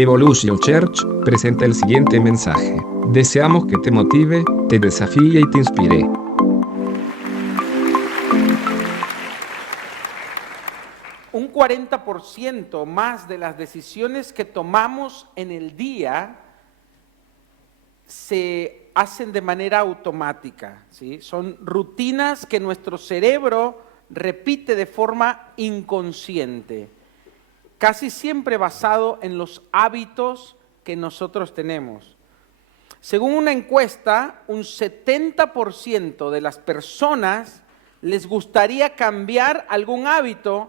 Evolution Church presenta el siguiente mensaje. Deseamos que te motive, te desafíe y te inspire. Un 40% más de las decisiones que tomamos en el día se hacen de manera automática, ¿sí? Son rutinas que nuestro cerebro repite de forma inconsciente, casi siempre basado en los hábitos que nosotros tenemos. Según una encuesta, un 70% de las personas les gustaría cambiar algún hábito,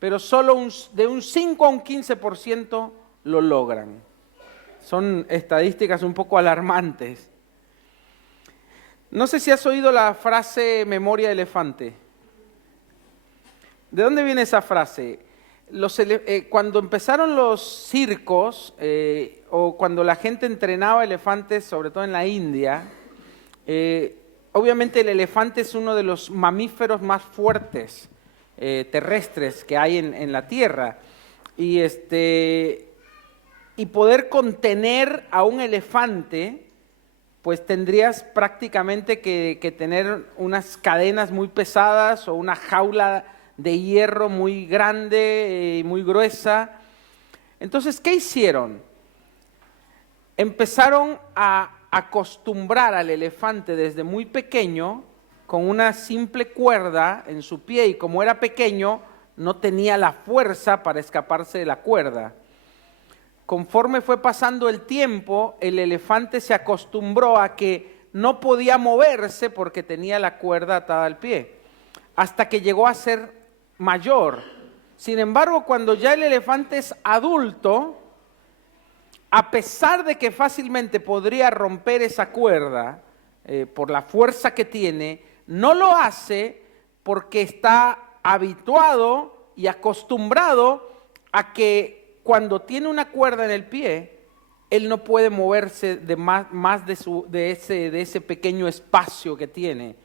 pero solo de un 5 a un 15% lo logran. Son estadísticas un poco alarmantes. No sé si has oído la frase memoria de elefante. ¿De dónde viene esa frase? Cuando empezaron los circos, o cuando la gente entrenaba elefantes, sobre todo en la India, obviamente el elefante es uno de los mamíferos más fuertes terrestres que hay en la tierra. Y poder contener a un elefante, pues tendrías prácticamente que tener unas cadenas muy pesadas o una jaula de hierro muy grande y muy gruesa. Entonces, ¿qué hicieron? Empezaron a acostumbrar al elefante desde muy pequeño con una simple cuerda en su pie, y como era pequeño, no tenía la fuerza para escaparse de la cuerda. Conforme fue pasando el tiempo, el elefante se acostumbró a que no podía moverse porque tenía la cuerda atada al pie, hasta que llegó a ser mayor. Sin embargo, cuando ya el elefante es adulto, a pesar de que fácilmente podría romper esa cuerda por la fuerza que tiene, no lo hace porque está habituado y acostumbrado a que cuando tiene una cuerda en el pie, él no puede moverse de más de ese pequeño espacio que tiene.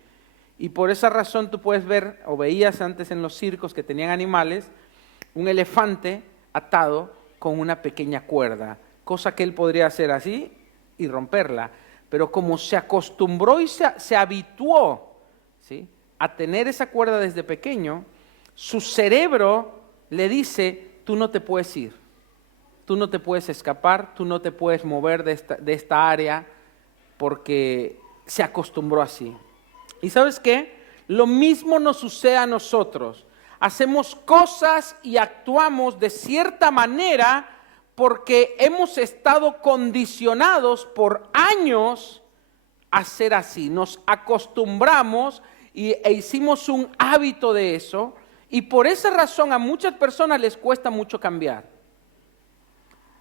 Y por esa razón tú puedes ver, o veías antes en los circos que tenían animales, un elefante atado con una pequeña cuerda, cosa que él podría hacer así y romperla. Pero como se acostumbró y se habituó, ¿sí?, a tener esa cuerda desde pequeño, su cerebro le dice: tú no te puedes ir, tú no te puedes escapar, tú no te puedes mover de esta área, porque se acostumbró así. ¿Y sabes qué? Lo mismo nos sucede a nosotros. Hacemos cosas y actuamos de cierta manera porque hemos estado condicionados por años a ser así. Nos acostumbramos e hicimos un hábito de eso, y por esa razón a muchas personas les cuesta mucho cambiar.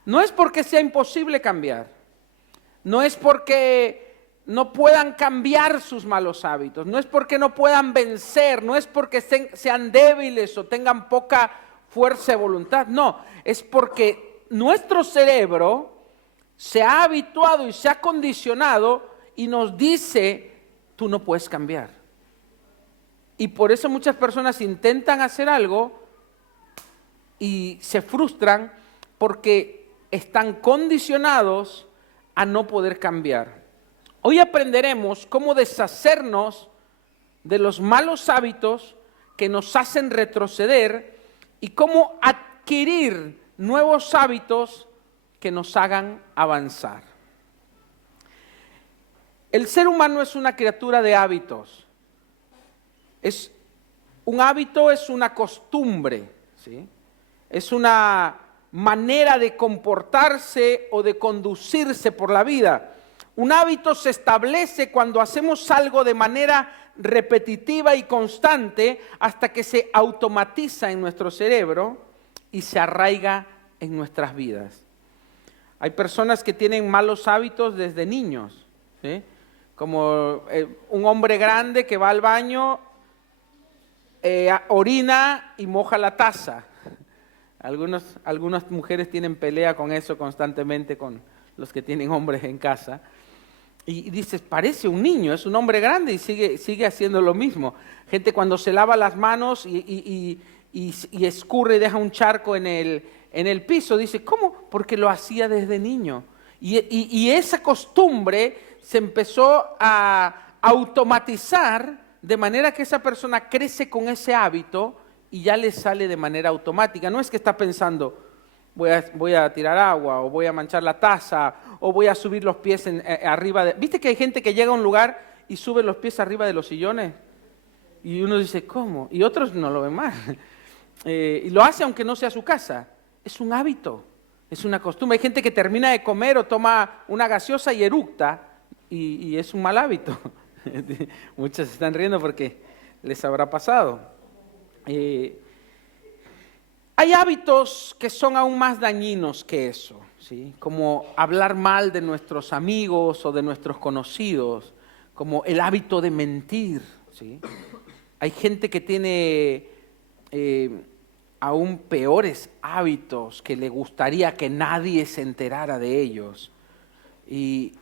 No es porque sea imposible cambiar, no es porque no puedan cambiar sus malos hábitos, no es porque no puedan vencer, no es porque sean débiles o tengan poca fuerza de voluntad, no, es porque nuestro cerebro se ha habituado y se ha condicionado y nos dice: tú no puedes cambiar. Y por eso muchas personas intentan hacer algo y se frustran porque están condicionados a no poder cambiar. Hoy aprenderemos cómo deshacernos de los malos hábitos que nos hacen retroceder y cómo adquirir nuevos hábitos que nos hagan avanzar. El ser humano es una criatura de hábitos. Un hábito es una costumbre, ¿sí? Es una manera de comportarse o de conducirse por la vida. Un hábito se establece cuando hacemos algo de manera repetitiva y constante hasta que se automatiza en nuestro cerebro y se arraiga en nuestras vidas. Hay personas que tienen malos hábitos desde niños, ¿sí? Como un hombre grande que va al baño, orina y moja la taza. Algunas mujeres tienen pelea con eso constantemente con los que tienen hombres en casa. Y dices, parece un niño, es un hombre grande y sigue haciendo lo mismo. Gente cuando se lava las manos y escurre y deja un charco en en el piso. Dice, ¿cómo? Porque lo hacía desde niño. Y esa costumbre se empezó a automatizar de manera que esa persona crece con ese hábito y ya le sale de manera automática. No es que está pensando, voy a tirar agua, o voy a manchar la taza, o voy a subir los pies arriba de... ¿Viste que hay gente que llega a un lugar y sube los pies arriba de los sillones? Y uno dice, ¿cómo? Y otros no lo ven mal. Y lo hace aunque no sea su casa. Es un hábito, es una costumbre. Hay gente que termina de comer o toma una gaseosa y eructa, y es un mal hábito. Muchos se están riendo porque les habrá pasado. Hay hábitos que son aún más dañinos que eso, ¿sí? Como hablar mal de nuestros amigos o de nuestros conocidos, como el hábito de mentir, ¿sí? Hay gente que tiene aún peores hábitos que le gustaría que nadie se enterara de ellos. Y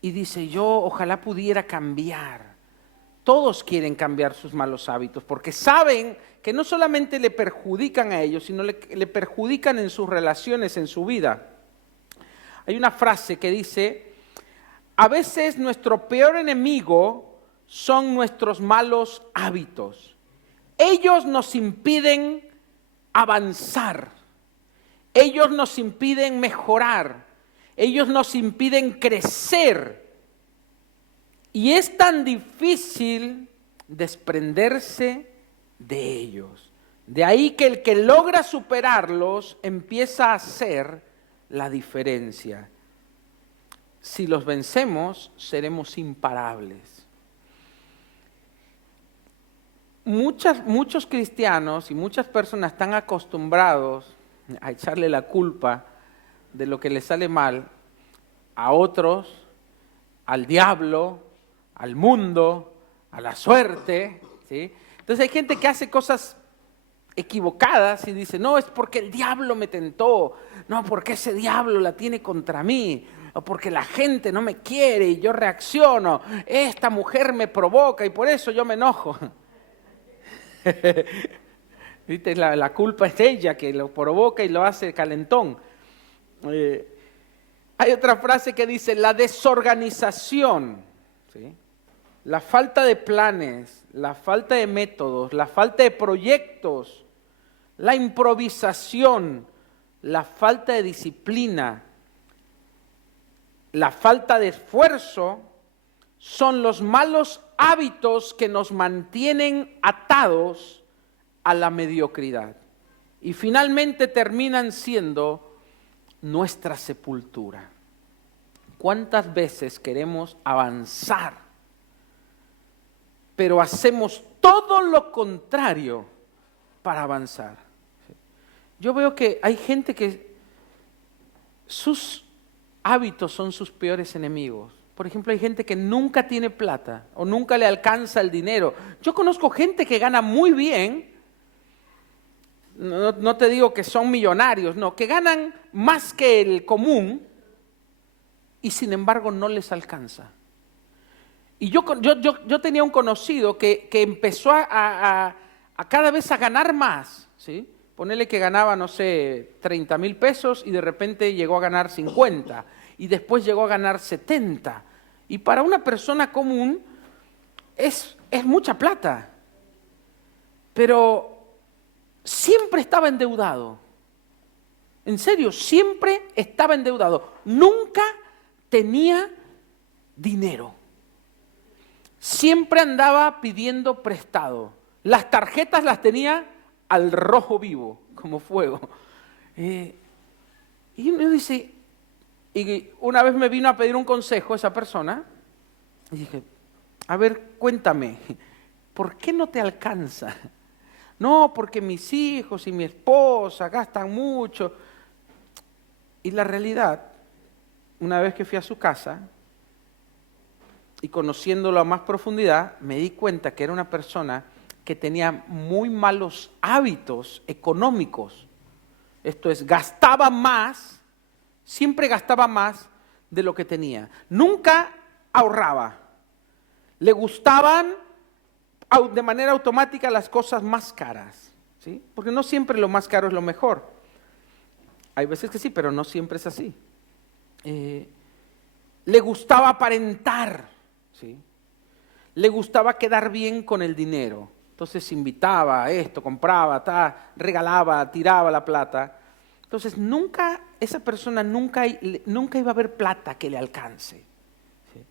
dice, yo ojalá pudiera cambiar. Todos quieren cambiar sus malos hábitos porque saben que no solamente le perjudican a ellos, sino le perjudican en sus relaciones, en su vida. Hay una frase que dice, a veces nuestro peor enemigo son nuestros malos hábitos. Ellos nos impiden avanzar, ellos nos impiden mejorar, ellos nos impiden crecer. Y es tan difícil desprenderse de ellos. De ahí que el que logra superarlos empieza a hacer la diferencia. Si los vencemos, seremos imparables. Muchos cristianos y muchas personas están acostumbrados a echarle la culpa de lo que les sale mal a otros, al diablo, al mundo, a la suerte, ¿sí? Entonces hay gente que hace cosas equivocadas y dice, no, es porque el diablo me tentó, no, porque ese diablo la tiene contra mí, o porque la gente no me quiere y yo reacciono, esta mujer me provoca y por eso yo me enojo. ¿Viste? La culpa es de ella que lo provoca y lo hace calentón. Hay otra frase que dice, la desorganización, ¿sí? La falta de planes, la falta de métodos, la falta de proyectos, la improvisación, la falta de disciplina, la falta de esfuerzo, son los malos hábitos que nos mantienen atados a la mediocridad. Y finalmente terminan siendo nuestra sepultura. ¿Cuántas veces queremos avanzar, pero hacemos todo lo contrario para avanzar? Yo veo que hay gente que sus hábitos son sus peores enemigos. Por ejemplo, hay gente que nunca tiene plata o nunca le alcanza el dinero. Yo conozco gente que gana muy bien, no te digo que son millonarios, no, que ganan más que el común y sin embargo no les alcanza. Y yo tenía un conocido que empezó a cada vez a ganar más, ¿sí? Ponele que ganaba, no sé, 30,000 pesos y de repente llegó a ganar 50 y después llegó a ganar 70. Y para una persona común es mucha plata, pero siempre estaba endeudado. En serio, siempre estaba endeudado. Nunca tenía dinero. Siempre andaba pidiendo prestado. Las tarjetas las tenía al rojo vivo, como fuego. Y uno dice, y una vez me vino a pedir un consejo esa persona, y dije, a ver, cuéntame, ¿por qué no te alcanza? No, porque mis hijos y mi esposa gastan mucho. Y la realidad, una vez que fui a su casa, y conociéndolo a más profundidad, me di cuenta que era una persona que tenía muy malos hábitos económicos. Esto es, gastaba más, siempre gastaba más de lo que tenía. Nunca ahorraba. Le gustaban de manera automática las cosas más caras, ¿sí? Porque no siempre lo más caro es lo mejor. Hay veces que sí, pero no siempre es así. Le gustaba aparentar, ¿sí? Le gustaba quedar bien con el dinero. Entonces invitaba a esto, compraba, regalaba, tiraba la plata. Entonces esa persona nunca iba a haber plata que le alcance. ¿Sí?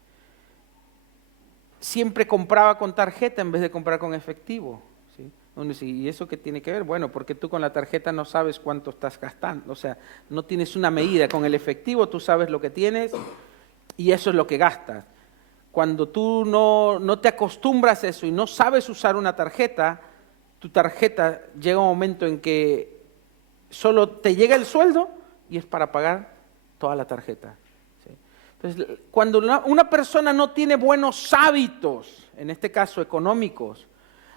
Siempre compraba con tarjeta en vez de comprar con efectivo. ¿Sí? Uno dice, ¿y eso qué tiene que ver? Bueno, porque tú con la tarjeta no sabes cuánto estás gastando. O sea, no tienes una medida. Con el efectivo tú sabes lo que tienes y eso es lo que gastas. Cuando tú no te acostumbras a eso y no sabes usar una tarjeta, tu tarjeta llega un momento en que solo te llega el sueldo y es para pagar toda la tarjeta. ¿Sí? Entonces, cuando una persona no tiene buenos hábitos, en este caso económicos,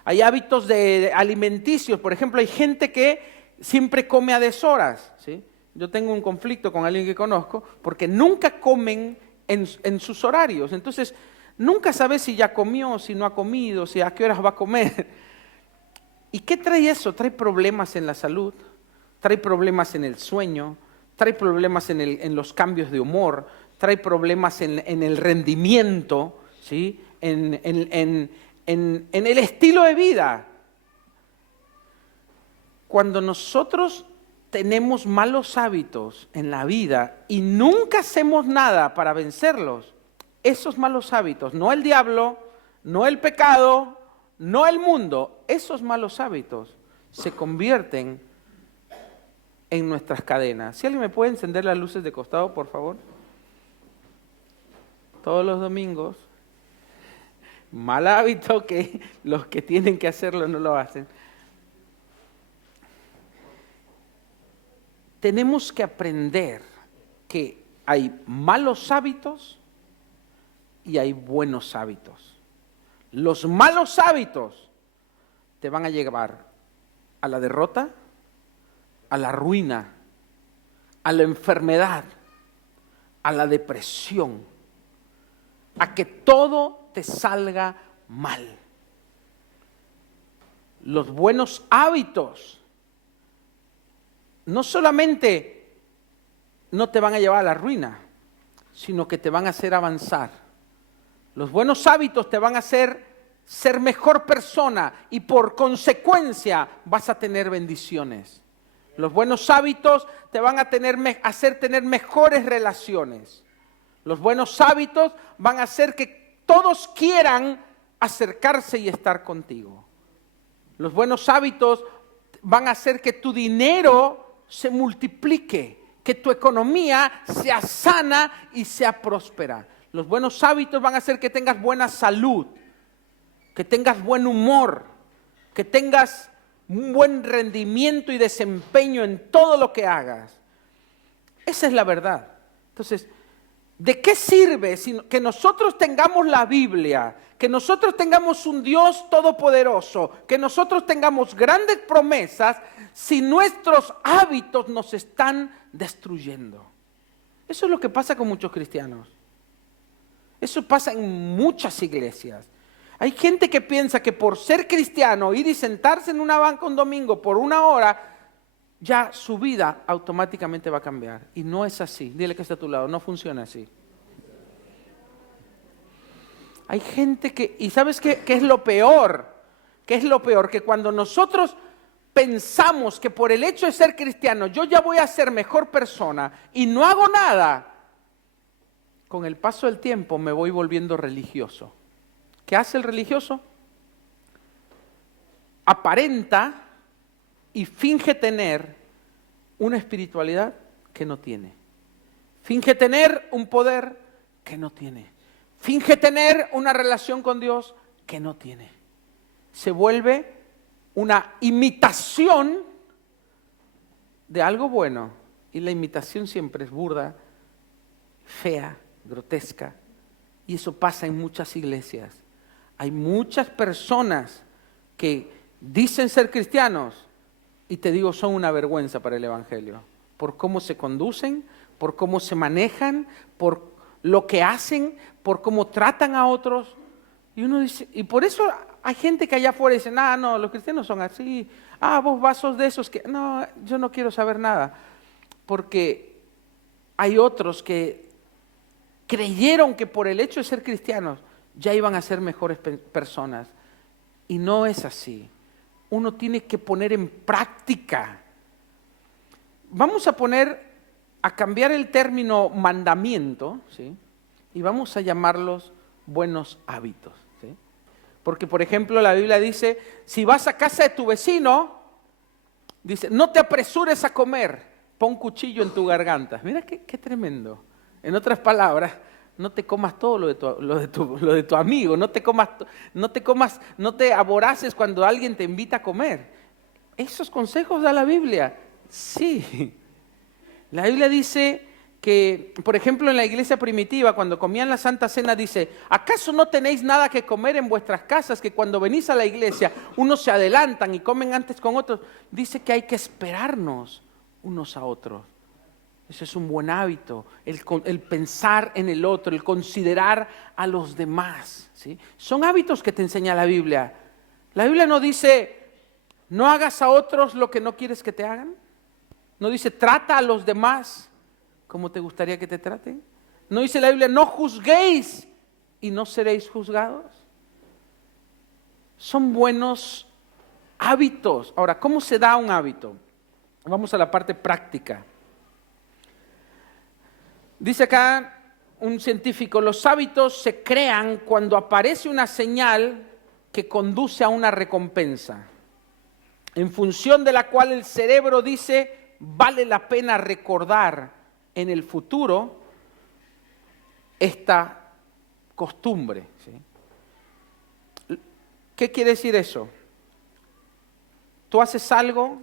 hay hábitos alimenticios. Por ejemplo, hay gente que siempre come a deshoras. ¿Sí? Yo tengo un conflicto con alguien que conozco porque nunca comen en sus horarios. Entonces, nunca sabes si ya comió, si no ha comido, si a qué horas va a comer. ¿Y qué trae eso? Trae problemas en la salud, trae problemas en el sueño, trae problemas en los cambios de humor, trae problemas en el rendimiento, ¿sí? en el estilo de vida. Cuando nosotros tenemos malos hábitos en la vida y nunca hacemos nada para vencerlos, esos malos hábitos, no el diablo, no el pecado, no el mundo, esos malos hábitos se convierten en nuestras cadenas. Si alguien me puede encender las luces de costado, por favor. Todos los domingos. Mal hábito que los que tienen que hacerlo no lo hacen. Tenemos que aprender que hay malos hábitos y hay buenos hábitos. Los malos hábitos te van a llevar a la derrota, a la ruina, a la enfermedad, a la depresión, a que todo te salga mal. Los buenos hábitos no solamente no te van a llevar a la ruina, sino que te van a hacer avanzar. Los buenos hábitos te van a hacer ser mejor persona y por consecuencia vas a tener bendiciones. Los buenos hábitos te van a hacer tener mejores relaciones. Los buenos hábitos van a hacer que todos quieran acercarse y estar contigo. Los buenos hábitos van a hacer que tu dinero se multiplique, que tu economía sea sana y sea próspera. Los buenos hábitos van a hacer que tengas buena salud, que tengas buen humor, que tengas un buen rendimiento y desempeño en todo lo que hagas. Esa es la verdad. Entonces, ¿de qué sirve que nosotros tengamos la Biblia, que nosotros tengamos un Dios todopoderoso, que nosotros tengamos grandes promesas, si nuestros hábitos nos están destruyendo? Eso es lo que pasa con muchos cristianos. Eso pasa en muchas iglesias. Hay gente que piensa que por ser cristiano, ir y sentarse en una banca un domingo por 1 hora, ya su vida automáticamente va a cambiar. Y no es así. Dile que está a tu lado, no funciona así. Hay gente que, y ¿sabes qué es lo peor? ¿Qué es lo peor? Que cuando nosotros pensamos que por el hecho de ser cristiano, yo ya voy a ser mejor persona y no hago nada, con el paso del tiempo me voy volviendo religioso. ¿Qué hace el religioso? Aparenta y finge tener una espiritualidad que no tiene. Finge tener un poder que no tiene. Finge tener una relación con Dios que no tiene. Se vuelve una imitación de algo bueno. Y la imitación siempre es burda, fea, grotesca. Y eso pasa en muchas iglesias. Hay muchas personas que dicen ser cristianos y te digo, son una vergüenza para el evangelio. Por cómo se conducen, por cómo se manejan, por lo que hacen, por cómo tratan a otros. Y uno dice, y por eso hay gente que allá afuera dice, no, los cristianos son así. Vos sos de esos que, no, yo no quiero saber nada. porque hay otros que creyeron que por el hecho de ser cristianos ya iban a ser mejores personas. Y no es así. Uno tiene que poner en práctica. Vamos a cambiar el término mandamiento, ¿sí? Y vamos a llamarlos buenos hábitos, ¿sí? Porque, por ejemplo, la Biblia dice, si vas a casa de tu vecino, dice, no te apresures a comer, pon cuchillo en tu garganta. Mira qué tremendo. En otras palabras, no te comas todo lo de tu amigo, no te aboraces cuando alguien te invita a comer. ¿Esos consejos da la Biblia? Sí. La Biblia dice que, por ejemplo, en la iglesia primitiva, cuando comían la Santa Cena, dice, ¿acaso no tenéis nada que comer en vuestras casas? Que cuando venís a la iglesia, unos se adelantan y comen antes con otros. Dice que hay que esperarnos unos a otros. Ese es un buen hábito, el pensar en el otro, el considerar a los demás, ¿sí? Son hábitos que te enseña la Biblia. La Biblia no dice, no hagas a otros lo que no quieres que te hagan. No dice, trata a los demás como te gustaría que te traten. No dice la Biblia, no juzguéis y no seréis juzgados. Son buenos hábitos. Ahora, ¿cómo se da un hábito? Vamos a la parte práctica. Dice acá un científico, los hábitos se crean cuando aparece una señal que conduce a una recompensa, en función de la cual el cerebro dice, vale la pena recordar en el futuro esta costumbre, ¿sí? ¿Qué quiere decir eso? Tú haces algo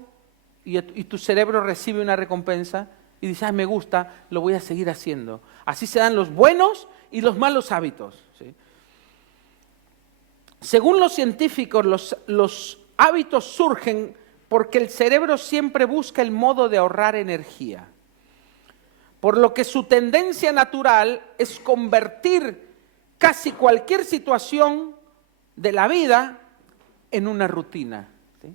y tu cerebro recibe una recompensa y dices, me gusta, lo voy a seguir haciendo. Así se dan los buenos y los malos hábitos, ¿sí? Según los científicos, los hábitos surgen porque el cerebro siempre busca el modo de ahorrar energía. Por lo que su tendencia natural es convertir casi cualquier situación de la vida en una rutina, ¿sí?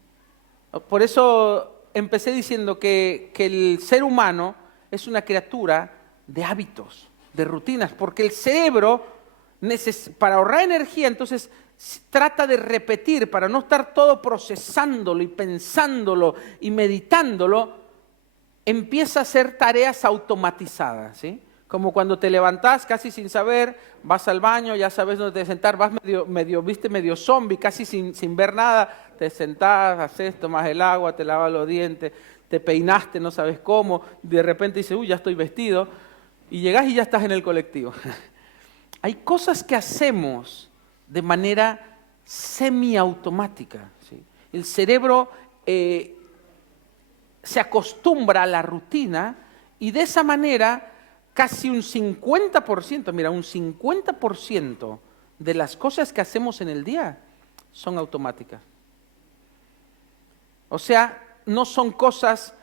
Por eso empecé diciendo que el ser humano es una criatura de hábitos, de rutinas, porque el cerebro, para ahorrar energía, entonces trata de repetir, para no estar todo procesándolo y pensándolo y meditándolo, empieza a hacer tareas automatizadas, ¿sí? Como cuando te levantás casi sin saber, vas al baño, ya sabes dónde te sentar, vas medio zombie, casi sin ver nada, te sentás, haces, tomas el agua, te lavas los dientes, te peinaste, no sabes cómo, de repente dices, ya estoy vestido, y llegás y ya estás en el colectivo. Hay cosas que hacemos de manera semiautomática, ¿sí? El cerebro se acostumbra a la rutina y de esa manera casi un 50% de las cosas que hacemos en el día son automáticas. O sea, no son cosas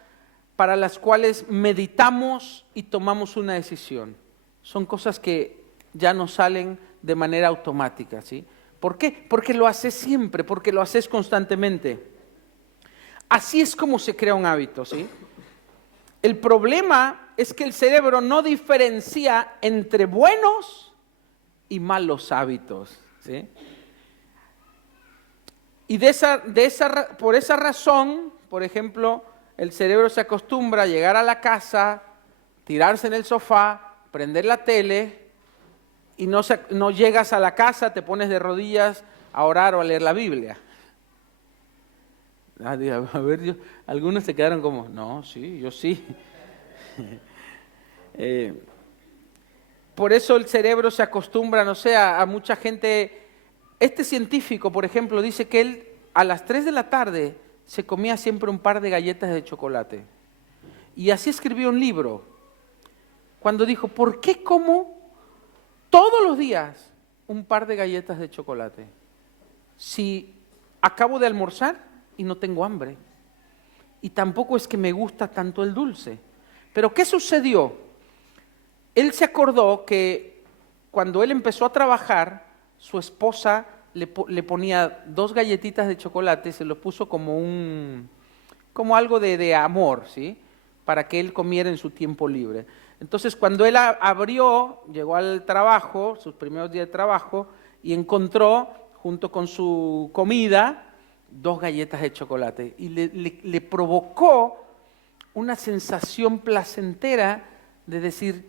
para las cuales meditamos y tomamos una decisión. Son cosas que ya nos salen de manera automática, ¿sí? ¿Por qué? Porque lo haces siempre, porque lo haces constantemente. Así es como se crea un hábito, ¿sí? El problema es que el cerebro no diferencia entre buenos y malos hábitos, ¿sí? Y por esa razón, por ejemplo, el cerebro se acostumbra a llegar a la casa, tirarse en el sofá, prender la tele, y no llegas a la casa, te pones de rodillas a orar o a leer la Biblia. A ver, algunos se quedaron como, no, sí, yo sí. Por eso el cerebro se acostumbra, no sé, a mucha gente. Este científico, por ejemplo, dice que él a las 3 de la tarde se comía siempre un par de galletas de chocolate. Y así escribió un libro, cuando dijo, ¿por qué como todos los días un par de galletas de chocolate? Si acabo de almorzar y no tengo hambre. Y tampoco es que me gusta tanto el dulce. Pero ¿qué sucedió? Él se acordó que cuando él empezó a trabajar, su esposa le ponía 2 galletitas de chocolate, se lo puso como algo de amor, ¿sí? para que él comiera en su tiempo libre. Entonces, cuando él llegó al trabajo, sus primeros días de trabajo, y encontró, junto con su comida, 2 galletas de chocolate. Y le provocó una sensación placentera de decir,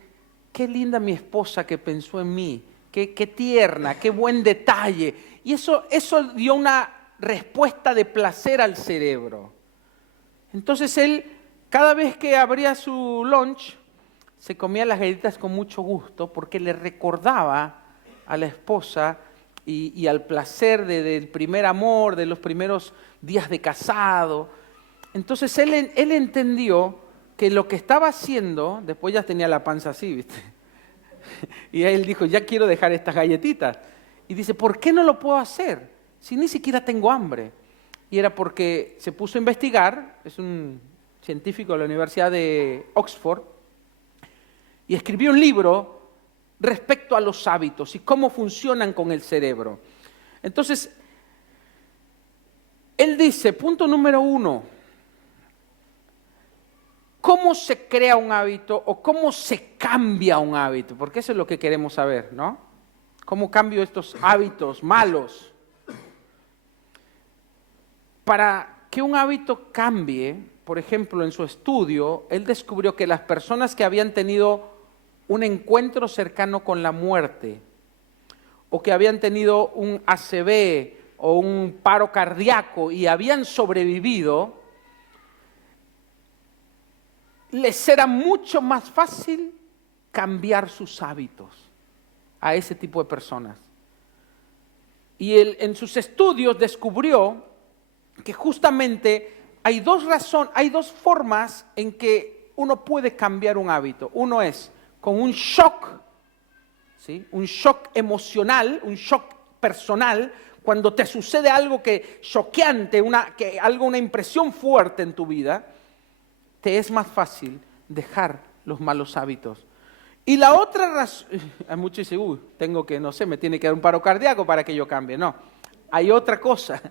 qué linda mi esposa que pensó en mí, qué tierna, qué buen detalle. Y eso dio una respuesta de placer al cerebro. Entonces él, cada vez que abría su lunch, se comía las galletitas con mucho gusto porque le recordaba a la esposa y al placer del primer amor, de los primeros días de casado. Entonces él entendió que lo que estaba haciendo, después ya tenía la panza así, ¿viste? Y él dijo, ya quiero dejar estas galletitas. Y dice, ¿por qué no lo puedo hacer si ni siquiera tengo hambre? Y era porque se puso a investigar, es un científico de la Universidad de Oxford, y escribió un libro respecto a los hábitos y cómo funcionan con el cerebro. Entonces, él dice, punto número 1, ¿cómo se crea un hábito o cómo se cambia un hábito? Porque eso es lo que queremos saber, ¿no? ¿Cómo cambio estos hábitos malos? Para que un hábito cambie, por ejemplo, en su estudio, él descubrió que las personas que habían tenido un encuentro cercano con la muerte, o que habían tenido un ACV o un paro cardíaco y habían sobrevivido, les era mucho más fácil cambiar sus hábitos a ese tipo de personas. Y él en sus estudios descubrió que justamente hay dos formas en que uno puede cambiar un hábito. Uno es con un shock, ¿sí? Un shock emocional, un shock personal, cuando te sucede algo choqueante, una impresión fuerte en tu vida, te es más fácil dejar los malos hábitos. Y la otra razón, hay muchos dicen, me tiene que dar un paro cardíaco para que yo cambie. No, hay otra cosa,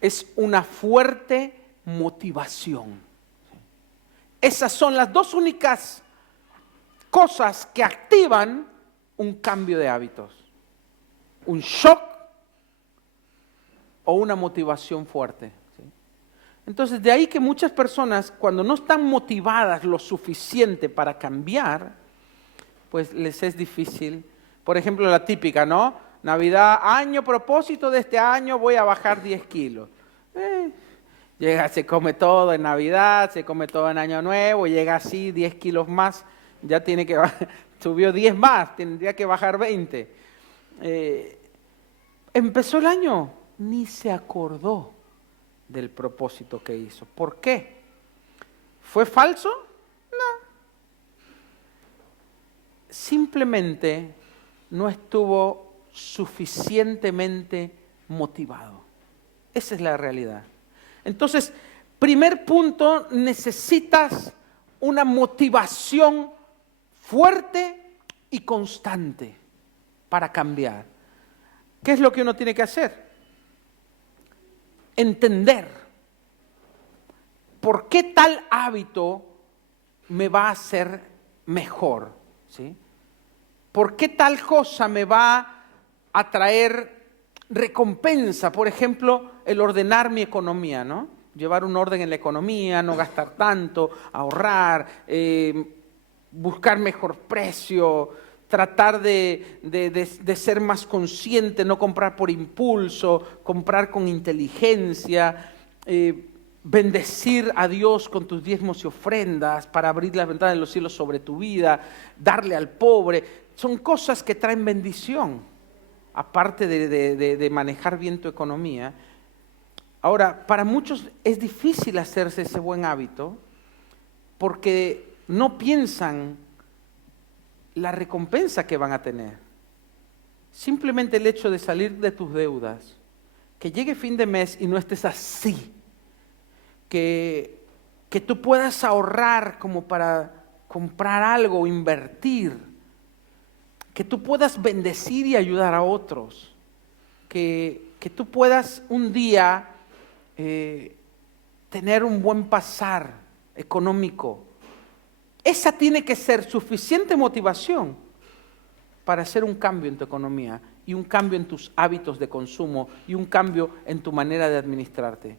es una fuerte motivación. Esas son las dos únicas cosas que activan un cambio de hábitos. Un shock o una motivación fuerte. ¿Sí? Entonces, de ahí que muchas personas, cuando no están motivadas lo suficiente para cambiar, pues les es difícil. Por ejemplo, la típica, ¿no? Navidad, propósito de este año, voy a bajar 10 kilos. Llega, se come todo en Navidad, se come todo en Año Nuevo, llega así 10 kilos más, ya tiene que subió 10 más, tendría que bajar 20. Empezó el año, ni se acordó del propósito que hizo. ¿Por qué? ¿Fue falso? No. Simplemente no estuvo suficientemente motivado. Esa es la realidad. Entonces, primer punto, necesitas una motivación fuerte y constante para cambiar. ¿Qué es lo que uno tiene que hacer? Entender por qué tal hábito me va a hacer mejor, ¿sí? ¿Por qué tal cosa me va a traer recompensa? Por ejemplo, el ordenar mi economía, ¿no? Llevar un orden en la economía, no gastar tanto, ahorrar, buscar mejor precio, tratar de ser más consciente, no comprar por impulso, comprar con inteligencia, bendecir a Dios con tus diezmos y ofrendas para abrir las ventanas de los cielos sobre tu vida, darle al pobre. Son cosas que traen bendición, aparte de manejar bien tu economía. Ahora, para muchos es difícil hacerse ese buen hábito porque no piensan la recompensa que van a tener. Simplemente el hecho de salir de tus deudas, que llegue fin de mes y no estés así, que tú puedas ahorrar como para comprar algo, invertir, que tú puedas bendecir y ayudar a otros, que tú puedas un día tener un buen pasar económico. Esa tiene que ser suficiente motivación para hacer un cambio en tu economía y un cambio en tus hábitos de consumo y un cambio en tu manera de administrarte.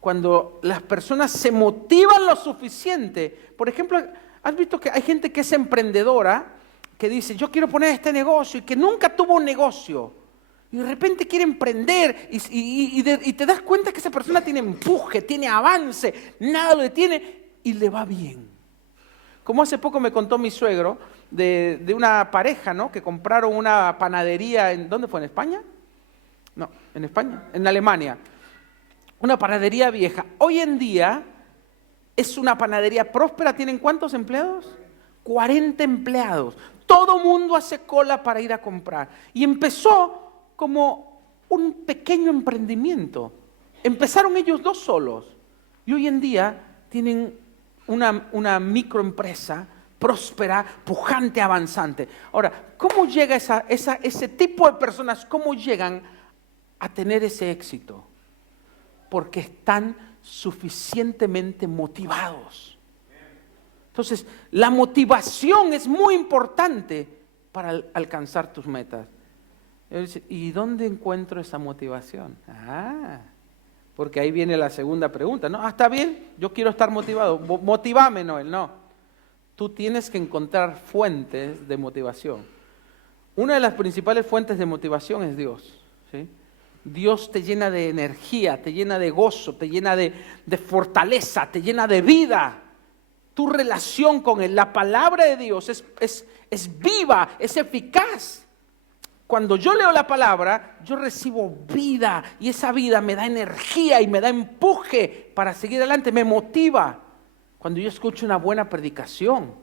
Cuando las personas se motivan lo suficiente, por ejemplo, ¿has visto que hay gente que es emprendedora, que dice, yo quiero poner este negocio y que nunca tuvo un negocio? Y de repente quiere emprender y te das cuenta que esa persona tiene empuje, tiene avance, nada lo detiene y le va bien. Como hace poco me contó mi suegro de una pareja, ¿no?, que compraron una panadería, ¿dónde fue? ¿En España? No, en España, en Alemania. Una panadería vieja. Hoy en día es una panadería próspera. ¿Tienen cuántos empleados? 40 empleados. Todo mundo hace cola para ir a comprar. Y empezó como un pequeño emprendimiento. Empezaron ellos dos solos. Y hoy en día tienen una microempresa próspera, pujante, avanzante. Ahora, ¿cómo llega ese tipo de personas, cómo llegan a tener ese éxito? Porque están suficientemente motivados. Entonces, la motivación es muy importante para alcanzar tus metas. ¿Y dónde encuentro esa motivación? Porque ahí viene la segunda pregunta. No, está bien, yo quiero estar motivado. Motívame, Noel. No, tú tienes que encontrar fuentes de motivación. Una de las principales fuentes de motivación es Dios, ¿sí? Dios te llena de energía, te llena de gozo, te llena de fortaleza, te llena de vida. Tu relación con Él, la palabra de Dios es viva, es eficaz. Cuando yo leo la palabra, yo recibo vida y esa vida me da energía y me da empuje para seguir adelante, me motiva. Cuando yo escucho una buena predicación,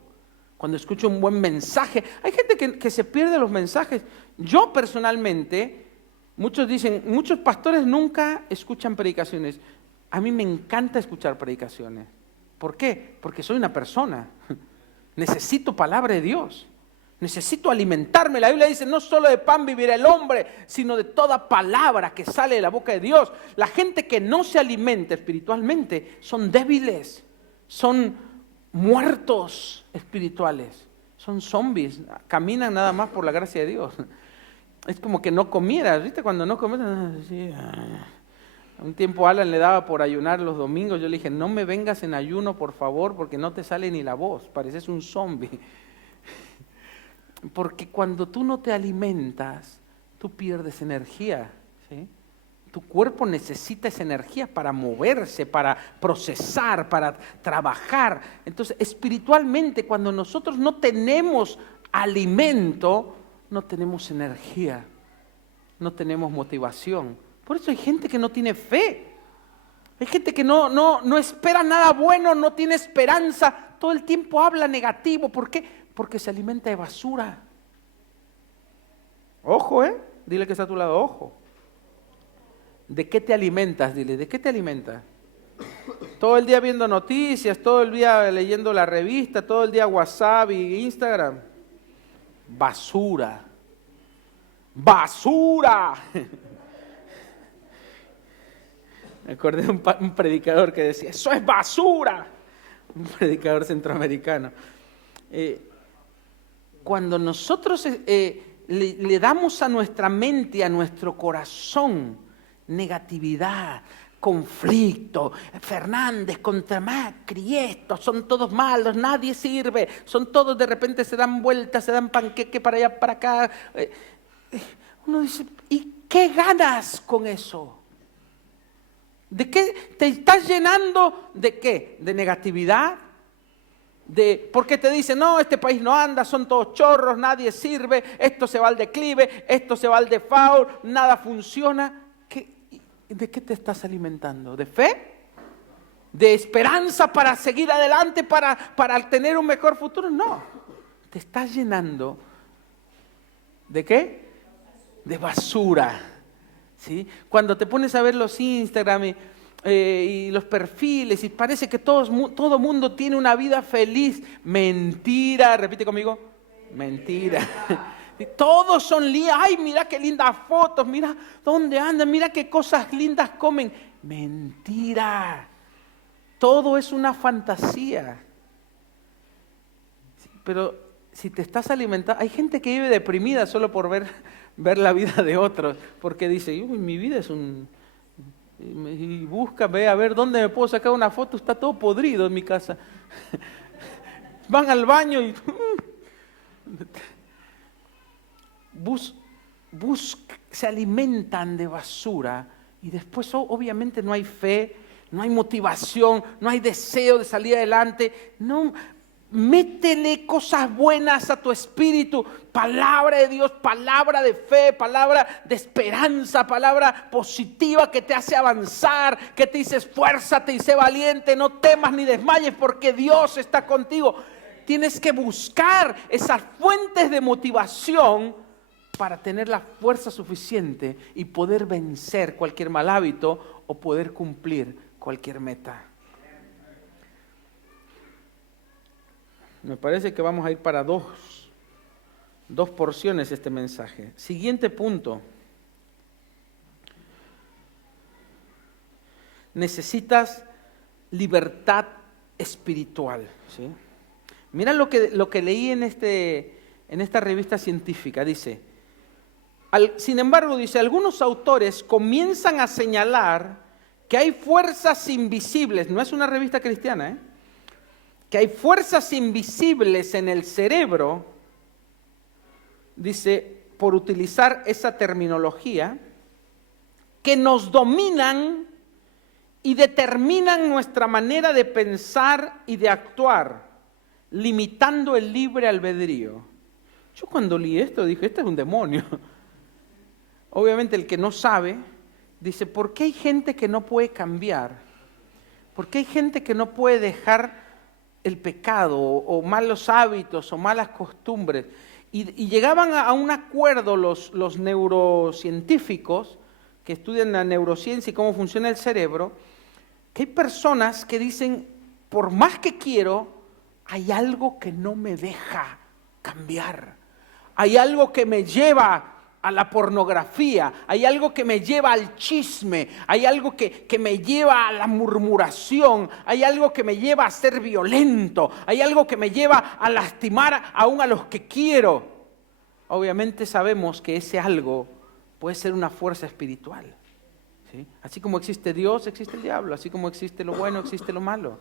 cuando escucho un buen mensaje. Hay gente que se pierde los mensajes. Yo personalmente, muchos pastores nunca escuchan predicaciones. A mí me encanta escuchar predicaciones. ¿Por qué? Porque soy una persona. Necesito palabra de Dios. Necesito alimentarme. La Biblia dice, no solo de pan vivirá el hombre, sino de toda palabra que sale de la boca de Dios. La gente que no se alimenta espiritualmente son débiles, son muertos espirituales, son zombies, caminan nada más por la gracia de Dios. Es como que no comieras, ¿viste? Cuando no comieras, sí. Un tiempo Alan le daba por ayunar los domingos. Yo le dije, no me vengas en ayuno, por favor, porque no te sale ni la voz, pareces un zombie. Porque cuando tú no te alimentas, tú pierdes energía, ¿sí? Tu cuerpo necesita esa energía para moverse, para procesar, para trabajar. Entonces, espiritualmente, cuando nosotros no tenemos alimento, no tenemos energía, no tenemos motivación. Por eso hay gente que no tiene fe. Hay gente que no espera nada bueno, no tiene esperanza. Todo el tiempo habla negativo. ¿Por qué? Porque se alimenta de basura. Ojo, dile que está a tu lado, ojo. ¿De qué te alimentas? Dile, ¿de qué te alimentas? Todo el día viendo noticias, todo el día leyendo la revista, todo el día WhatsApp y Instagram. Basura. ¡Basura! Me acordé de un predicador que decía, ¡eso es basura! Un predicador centroamericano. Cuando nosotros le damos a nuestra mente, a nuestro corazón, negatividad, conflicto, Fernández contra Macri, estos son todos malos, nadie sirve, son todos, de repente se dan vueltas, se dan panqueque para allá, para acá. Uno dice, ¿y qué ganas con eso? ¿De qué te estás llenando? ¿De qué? ¿De negatividad? Porque te dicen, no, este país no anda, son todos chorros, nadie sirve, esto se va al declive, esto se va al default, nada funciona. ¿De qué te estás alimentando? ¿De fe? ¿De esperanza para seguir adelante, para tener un mejor futuro? No, te estás llenando ¿de qué? De basura. ¿Sí? Cuando te pones a ver los Instagram y los perfiles y parece que todo mundo tiene una vida feliz. Mentira, repite conmigo. Mentira. Todos son lindos. Ay, mira qué lindas fotos, mira dónde andan, mira qué cosas lindas comen. Mentira. Todo es una fantasía. Pero si te estás alimentando, hay gente que vive deprimida solo por ver la vida de otros, porque dice, uy, mi vida es un... Y busca, ve a ver dónde me puedo sacar una foto, está todo podrido en mi casa. Van al baño y... se alimentan de basura y después obviamente no hay fe, no hay motivación, no hay deseo de salir adelante. No, métele cosas buenas a tu espíritu, palabra de Dios, palabra de fe, palabra de esperanza, palabra positiva que te hace avanzar, que te dice esfuérzate y sé valiente, no temas ni desmayes porque Dios está contigo. Tienes que buscar esas fuentes de motivación para tener la fuerza suficiente y poder vencer cualquier mal hábito o poder cumplir cualquier meta. Me parece que vamos a ir para dos porciones este mensaje. Siguiente punto. Necesitas libertad espiritual, ¿sí? Mira lo que leí en esta revista científica. Dice, sin embargo, dice, algunos autores comienzan a señalar que hay fuerzas invisibles, no es una revista cristiana, que hay fuerzas invisibles en el cerebro, dice, por utilizar esa terminología, que nos dominan y determinan nuestra manera de pensar y de actuar, limitando el libre albedrío. Yo cuando leí esto dije, este es un demonio. Obviamente el que no sabe, dice, ¿por qué hay gente que no puede cambiar? ¿Por qué hay gente que no puede dejar el pecado o malos hábitos o malas costumbres? Y llegaban a un acuerdo los neurocientíficos que estudian la neurociencia y cómo funciona el cerebro, que hay personas que dicen, por más que quiero, hay algo que no me deja cambiar. Hay algo que me lleva a la pornografía, hay algo que me lleva al chisme, hay algo que me lleva a la murmuración, hay algo que me lleva a ser violento, hay algo que me lleva a lastimar aún a los que quiero. Obviamente sabemos que ese algo puede ser una fuerza espiritual, ¿sí? Así como existe Dios, existe el diablo, así como existe lo bueno, existe lo malo.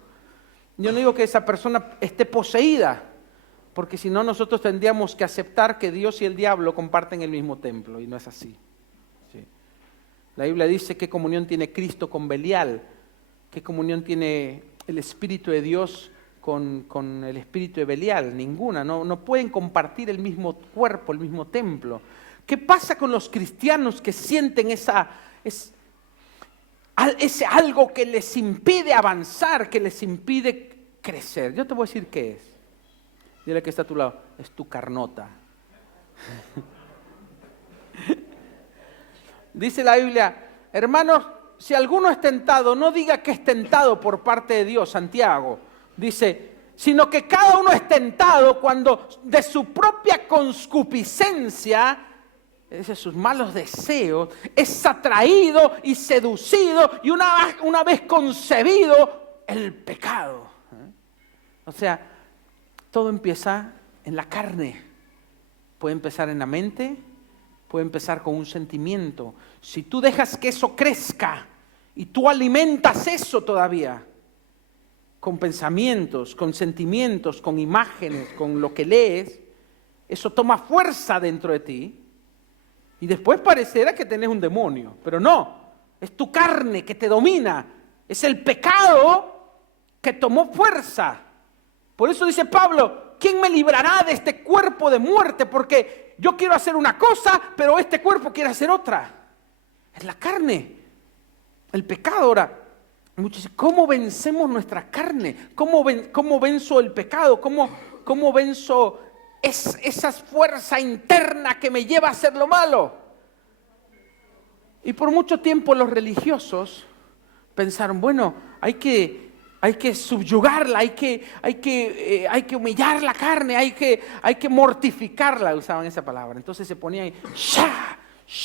Yo no digo que esa persona esté poseída, porque si no nosotros tendríamos que aceptar que Dios y el diablo comparten el mismo templo, y no es así, ¿sí? La Biblia dice qué comunión tiene Cristo con Belial, qué comunión tiene el Espíritu de Dios con el Espíritu de Belial, ninguna, no pueden compartir el mismo cuerpo, el mismo templo. ¿Qué pasa con los cristianos que sienten ese algo que les impide avanzar, que les impide crecer? Yo te voy a decir qué es. Dile que está a tu lado, es tu carnota. Dice la Biblia, hermanos, si alguno es tentado, no diga que es tentado por parte de Dios, Santiago. Dice, sino que cada uno es tentado cuando de su propia concupiscencia, es de sus malos deseos, es atraído y seducido y una vez concebido el pecado. O sea, todo empieza en la carne, puede empezar en la mente, puede empezar con un sentimiento. Si tú dejas que eso crezca y tú alimentas eso todavía, con pensamientos, con sentimientos, con imágenes, con lo que lees, eso toma fuerza dentro de ti y después parecerá que tenés un demonio, pero no, es tu carne que te domina, es el pecado que tomó fuerza. Por eso dice Pablo, ¿quién me librará de este cuerpo de muerte? Porque yo quiero hacer una cosa, pero este cuerpo quiere hacer otra. Es la carne, el pecado. Ahora, muchos dicen, ¿cómo vencemos nuestra carne? ¿Cómo venzo el pecado? ¿Cómo venzo esa fuerza interna que me lleva a hacer lo malo? Y por mucho tiempo los religiosos pensaron, bueno, hay que subyugarla, hay que humillar la carne, hay que mortificarla, usaban esa palabra. Entonces se ponía ahí, ¡sha!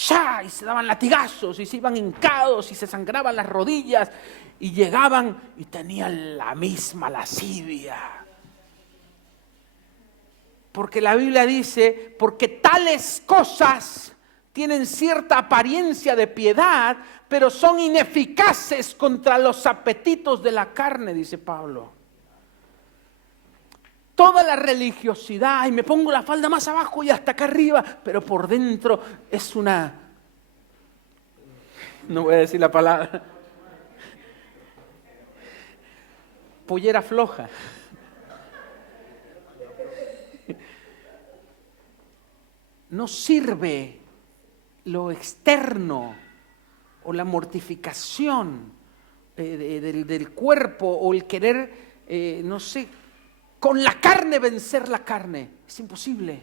¡ya! Y se daban latigazos, y se iban hincados, y se sangraban las rodillas, y llegaban y tenían la misma lascivia. Porque la Biblia dice, porque tales cosas tienen cierta apariencia de piedad, pero son ineficaces contra los apetitos de la carne, dice Pablo. Toda la religiosidad, y me pongo la falda más abajo y hasta acá arriba, pero por dentro es una, no voy a decir la palabra, pollera floja. No sirve lo externo o la mortificación del cuerpo o el querer, no sé, con la carne vencer la carne. Es imposible.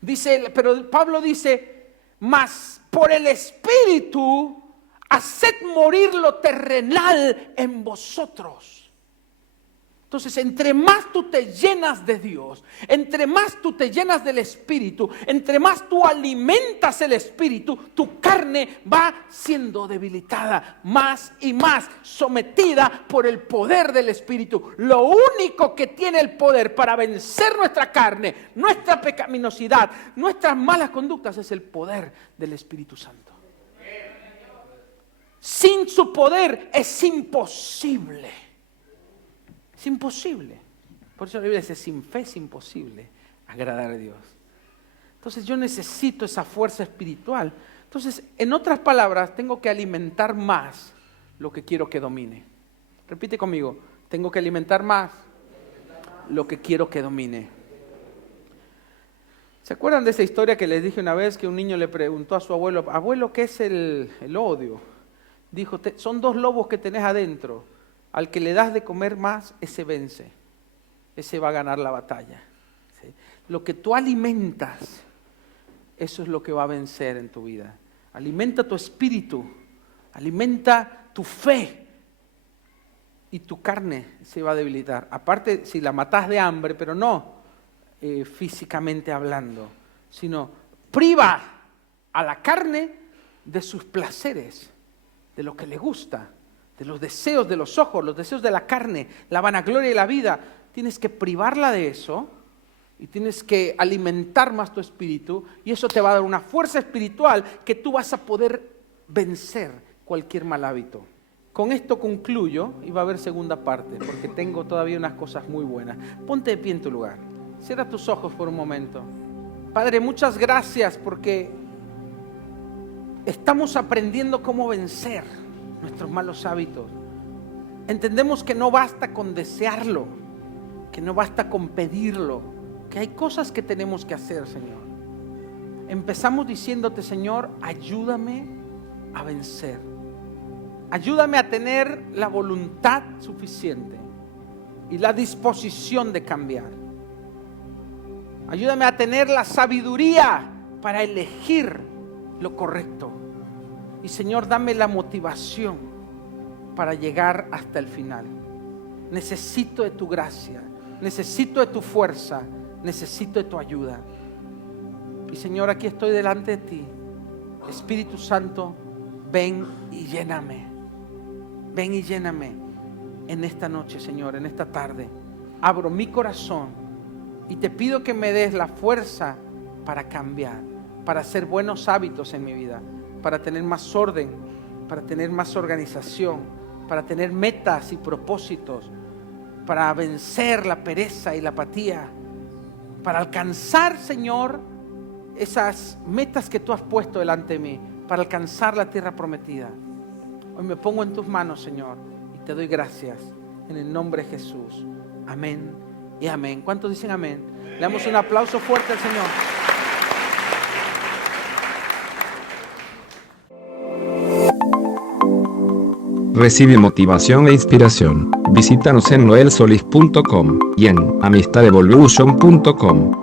Dice, pero Pablo dice, mas por el Espíritu haced morir lo terrenal en vosotros. Entonces, entre más tú te llenas de Dios, entre más tú te llenas del Espíritu, entre más tú alimentas el Espíritu, tu carne va siendo debilitada más y más, sometida por el poder del Espíritu. Lo único que tiene el poder para vencer nuestra carne, nuestra pecaminosidad, nuestras malas conductas, es el poder del Espíritu Santo. Sin su poder es imposible. Es imposible. Por eso la Biblia dice, sin fe es imposible agradar a Dios. Entonces yo necesito esa fuerza espiritual. Entonces, en otras palabras, tengo que alimentar más lo que quiero que domine. Repite conmigo, tengo que alimentar más lo que quiero que domine. ¿Se acuerdan de esa historia que les dije una vez que un niño le preguntó a su abuelo, abuelo, ¿qué es el odio? Dijo, son dos lobos que tenés adentro. Al que le das de comer más, ese vence. Ese va a ganar la batalla. ¿Sí? Lo que tú alimentas, eso es lo que va a vencer en tu vida. Alimenta tu espíritu, alimenta tu fe y tu carne se va a debilitar. Aparte, si la matás de hambre, pero no físicamente hablando, sino priva a la carne de sus placeres, de lo que le gusta, de los deseos de los ojos, los deseos de la carne, la vanagloria y la vida. Tienes que privarla de eso y tienes que alimentar más tu espíritu y eso te va a dar una fuerza espiritual que tú vas a poder vencer cualquier mal hábito. Con esto concluyo y va a haber segunda parte porque tengo todavía unas cosas muy buenas. Ponte de pie en tu lugar. Cierra tus ojos por un momento. Padre, muchas gracias porque estamos aprendiendo cómo vencer nuestros malos hábitos. Entendemos que no basta con desearlo, que no basta con pedirlo, que hay cosas que tenemos que hacer, Señor. Empezamos diciéndote, Señor, ayúdame a vencer. Ayúdame a tener la voluntad suficiente y la disposición de cambiar. Ayúdame a tener la sabiduría para elegir lo correcto. Y Señor, dame la motivación para llegar hasta el final. Necesito de tu gracia, necesito de tu fuerza, necesito de tu ayuda. Y Señor, aquí estoy delante de ti. Espíritu Santo, ven y lléname. Ven y lléname en esta noche, Señor, en esta tarde. Abro mi corazón y te pido que me des la fuerza para cambiar, para hacer buenos hábitos en mi vida, para tener más orden, para tener más organización, para tener metas y propósitos, para vencer la pereza y la apatía, para alcanzar, Señor, esas metas que tú has puesto delante de mí, para alcanzar la tierra prometida. Hoy me pongo en tus manos, Señor, y te doy gracias en el nombre de Jesús. Amén y amén. ¿Cuántos dicen amén? Le damos un aplauso fuerte al Señor. Recibe motivación e inspiración. Visítanos en noelsolis.com y en amistadevolution.com.